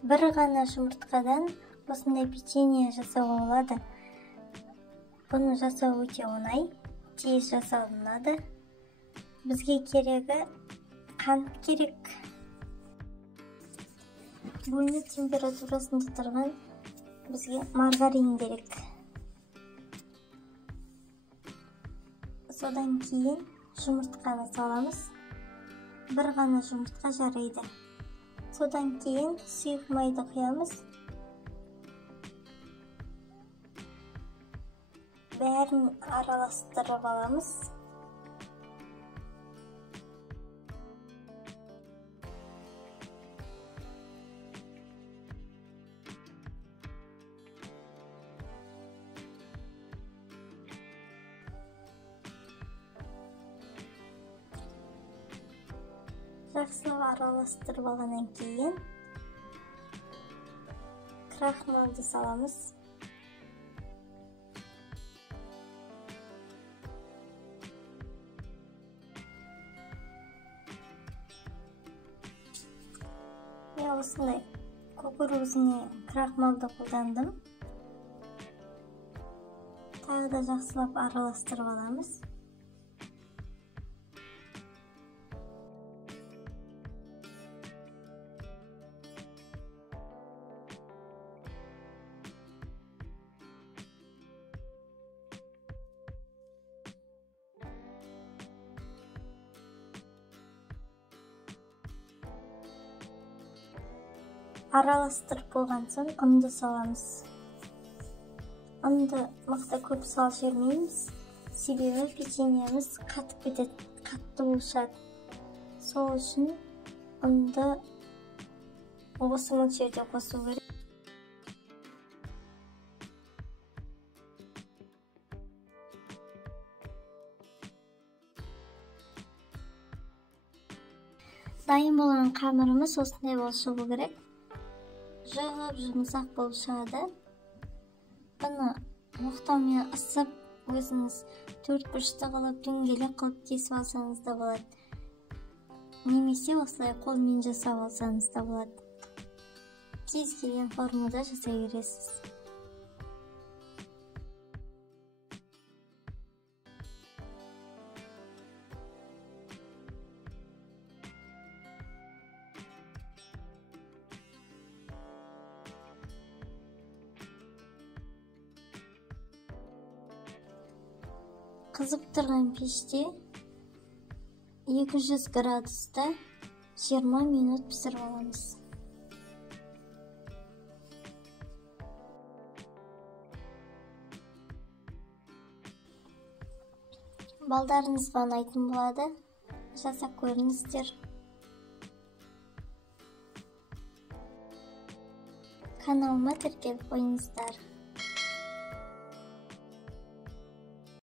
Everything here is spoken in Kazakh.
Бір ғана жұмыртқадан осындай печенье жасауға болады. Бұны жасау өте оңай, тез жасалынады. Бізге керегі қант керек. Бөлме температурасында тұрған бізге маргарин керек. Содан кейін жұмыртқаны саламыз. Бір ғана жұмыртқа жарайды. Содан кейін сұйық майды құямыз. Бәрін араластырып аламыз. Жақсылап араластырып алғаннан кейін крахмалды саламыз. Мен осындай кукурузный крахмалды қолдандым. Тағы да жақсылап араластырып аламыз. Араластырып болған соң ұнды саламыз. Ұнды мықты көп салып жібермейміз, себебі печеньеміз қатып кетеді, қатты болушады. Сол үшін ұнды осы мөлшерде қосу керек. Дайын болған қамырымыз осындай болушы керек. Жығып жұмсақ болып шығады. Бұны оқтаумен ысып, өзіңіз төрт бұрышты қылып, дөңгелек қылып кесіп алсаңыз да болады. Немесе осылай қолмен жасап алсаңыз да болады. Кез келген формада жасай бересіз. Қызып тұрған пеште 200 градуста 20 минут пісіріп аламыз. Балдарыңызға ұнайтын болады, жасап көріңіздер. Каналыма тіркеліп қойыңыздар.